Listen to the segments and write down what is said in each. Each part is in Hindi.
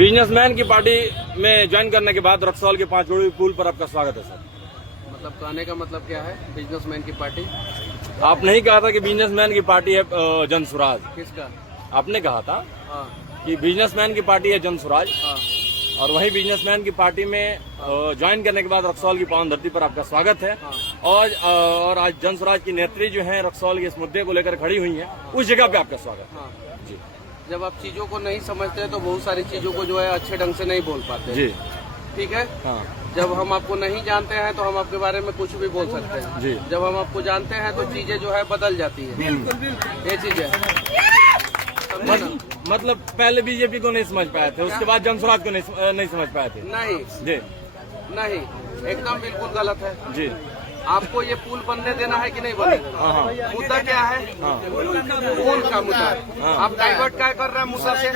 बिजनेसमैन की पार्टी में ज्वाइन करने के बाद रक्सौल के 5 करोड़ पुल पर आपका स्वागत है सर। मतलब कहने का मतलब क्या है, बिजनेसमैन की पार्टी? आपने ही कहा था कि बिजनेसमैन की पार्टी है जन स्वराज। किसका? आपने कहा था हाँ कि बिजनेसमैन की पार्टी है जन स्वराज, हाँ और वही बिजनेसमैन की पार्टी में ज्वाइन करने के बाद रक्सौल की पावन धरती पर आपका स्वागत है। हाँ। और आज जन स्वराज की नेत्री जो है रक्सौल के इस मुद्दे को लेकर खड़ी हुई है, उस जगह पे आपका स्वागत है। हाँ। जी। जब आप चीजों को नहीं समझते तो बहुत सारी चीजों को जो है अच्छे ढंग से नहीं बोल पाते। जी ठीक है। हाँ जब हम आपको नहीं जानते हैं तो हम आपके बारे में कुछ भी बोल सकते हैं। जी। जब हम आपको जानते हैं तो चीजें जो है बदल जाती है। ये चीज है। मतलब पहले बीजेपी को नहीं समझ पाए थे, उसके बाद जन स्वराज को नहीं समझ पाए थे। नहीं जी नहीं, एकदम बिल्कुल गलत है। जी। आपको ये पुल बनने देना है कि नहीं बनने देना? हाँ। मुद्दा क्या है? पुल का मुद्दा। आप डाइवर्ट क्या कर रहे हैं मुद्दा से?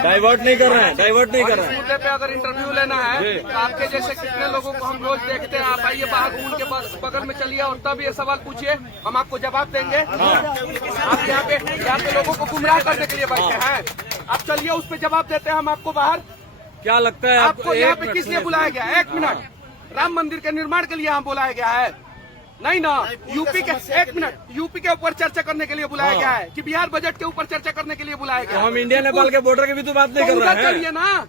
डाइवर्ट नहीं कर रहे हैं, डाइवर्ट नहीं कर इस रहे हैं। मुद्दे पे अगर इंटरव्यू लेना है तो आपके जैसे कितने लोगों को हम रोज देखते हैं। आप आइए बाहर पुल के बगल में चलिए और तब ये सवाल पूछिए, हम आपको जवाब देंगे। आप यहाँ पे लोगों को गुमराह करने के लिए बैठे हैं। आप चलिए उस पर जवाब देते हैं हम आपको बाहर। क्या लगता है आपको यहाँ पे किस लिए बुलाया गया? 1 मिनट, राम मंदिर के निर्माण के लिए यहाँ बुलाया गया है? नहीं ना। यूपी के 1 मिनट, यूपी के ऊपर चर्चा करने के लिए बुलाया गया है कि बिहार बजट के ऊपर चर्चा करने के लिए बुलाया गया? तो हम इंडिया नेपाल के बॉर्डर की भी तो बात नहीं कर रहे हैं। चलिए ना,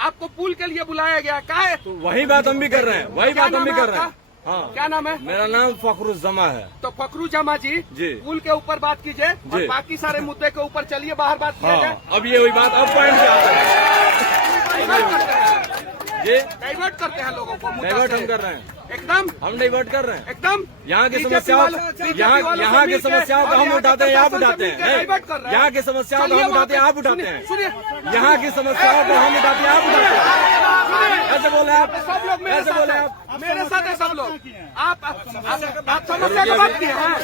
आपको पुल के लिए बुलाया गया क्या है? तो वही बात हम भी कर रहे हैं, वही बात हम भी कर रहे हैं। हाँ। क्या नाम है? मेरा नाम फखरुज्जमा है। तो फखरुज्जमा जी, पुल के ऊपर बात कीजिए और बाकी सारे मुद्दे के ऊपर चलिए बाहर बात किया जाए। अब ये वही बात, अब पॉइंट पे आ रहा है। जी, डाइवर्ट करते हैं लोगों को। डाइवर्ट हम कर रहे हैं, एकदम हम डाइवर्ट कर रहे हैं। एकदम यहाँ की समस्याओं यहाँ की समस्याओं को हम उठाते हैं, आप उठाते हैं। यहाँ की समस्याओं को हम उठाते हैं, आप उठाते हैं। सुनिए, यहाँ की समस्याओं को हम उठाते हैं, आप उठाते हैं। ऐसे बोले आप, सब लोग ऐसे बोले आप, मेरे साथ है सब लोग। आप समस्या की बात किए हैं,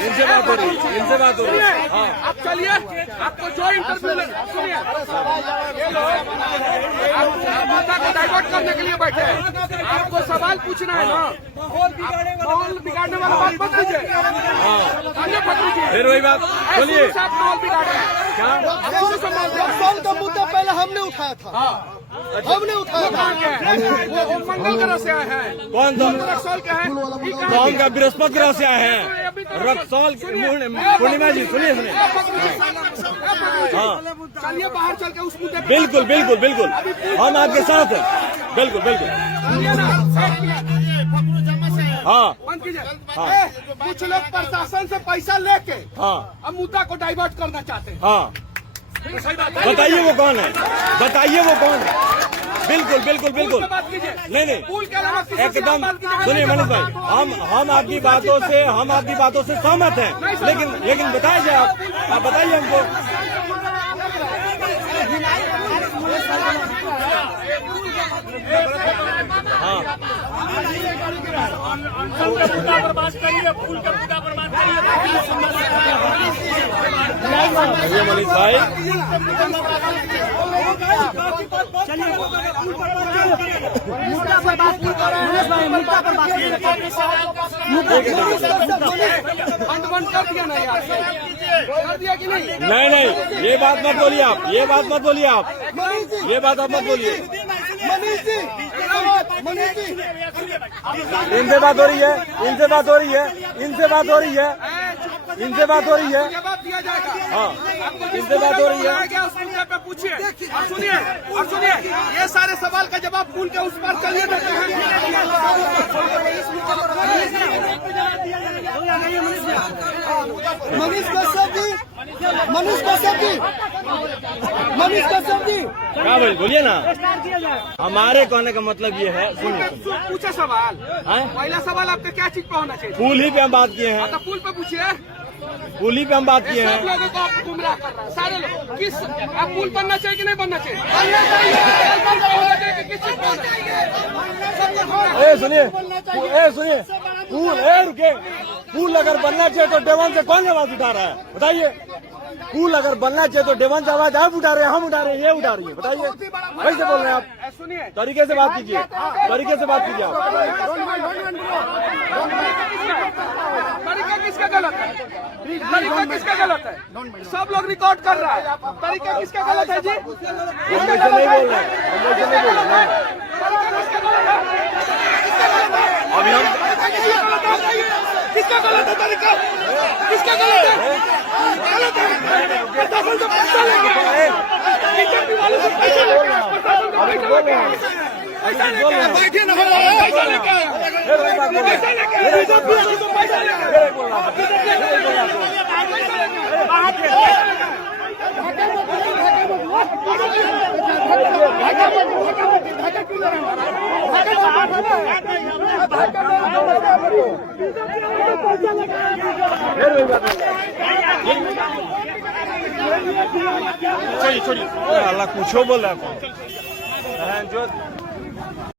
इनसे बात हो रही है, इनसे बात हो रही है। हाँ, आप चलिए, आपको जो इंटरव्यू सुनिए, आप डाइवर्ट करने के लिए बैठे हैं। आपको सवाल पूछना है ना, माहौल बिगाड़ने वाला बात मत कीजिए। फिर वही बात बोलिए। आप माहौल बिगाड़ रहे हैं क्या? रक्सौल का मुद्दा पहले हमने उठाया था। हमने उठाया था। वो मंगल ग्रह से आए हैं। कौन सा? रक्सौल का है। कौन का? बृहस्पति ग्रह से आए हैं रक्सौल। पूर्णिमा जी सुनिए सुनिए। हाँ, चलिए बाहर चल के उस मुद्दे पे बिल्कुल बिल्कुल बिल्कुल, हम आपके साथ हैं। बिल्कुल बिल्कुल। हाँ बंद कीजिए। कुछ लोग प्रशासन से पैसा लेके हाँ अब मुद्दा को डाइवर्ट करना चाहते हैं। हाँ, बताइए वो कौन है, बताइए वो कौन है। बिल्कुल बिल्कुल बिल्कुल। नहीं नहीं, पुल के अलावा किसी से एकदम बात कीजिए। सुनिए मनीष भाई, हम आपकी बातों से सहमत हैं, लेकिन बताइए आप बताइए हमको। हाँ, बर्बाद करिए, फूल का मुद्दा बर्बाद करिए। मनीष भाई, बंद कर दिया ना यार, कर दिया कि नहीं? नहीं, ये बात मत बोलिए आप, ये बात मत बोलिए आप, ये बात आप मत बोलिए। मनीष जी, मनीष जी, इनसे बात हो रही है, इनसे बात हो रही है, इनसे बात हो रही है, इनसे बात हो रही है। जवाब दिया जाएगा। हाँ, इनसे बात हो रही है। उस मुद्दे पे पूछिए और सुनिए, ये सारे सवाल का जवाब पुल के उस पर चलिए देते हैं। मनीष कश्यप जी, मनीष कश्यप जी, मनीष कश्यप जी, क्या भाई बोलिए ना। हमारे कहने का मतलब ये है, सुनिए पूछे सवाल। हैं? पहला सवाल आपका क्या चीज पे होना चाहिए? पुल ही पे हम बात किए हैं, तो पुल पे पूछिए। पुल ही पे हम बात किए सब हैं। लोगों को आप गुमराह कर रहे हैं, सारे लोग। किस आप पुल बनना चाहिए कि नहीं बनना चाहिए? किस चीज पे होना चाहिए? सुनिए, पुल रुके, पुल अगर बनना चाहिए तो डेवन से कौन आवाज उठा रहा है, बताइए। पुल अगर बनना चाहिए तो डेवन से आवाज आप उठा रहे हैं, हम उठा रहे हैं, ये उठा रही है, बताइए कैसे बोल रहे हैं आप? सुनिए, तरीके से बात कीजिए, तरीके से बात कीजिए आप। तरीका किसका गलत है? तरीका किसका गलत है? सब लोग रिकॉर्ड कर रहा है। तरीका किसका गलत है जी? हम ऐसे नहीं बोल रहे हैं, हम ऐसे नहीं बोल रहे हैं। तरीका किसका गलत है? अभी हम किसका गलत है? तरीका किसका गलत है? गलत है। प्रशासन से पैसा लेंगे, बीजेपी वाले से पैसा लेंगे, प्रशासन से पैसा लेंगे, पैसा लेके बैठिए ना, पैसा लेके पैसा लेके बीजेपी वाले से पैसा लेके छोड़िए, अल्लाह कुछ बोल रहा है जो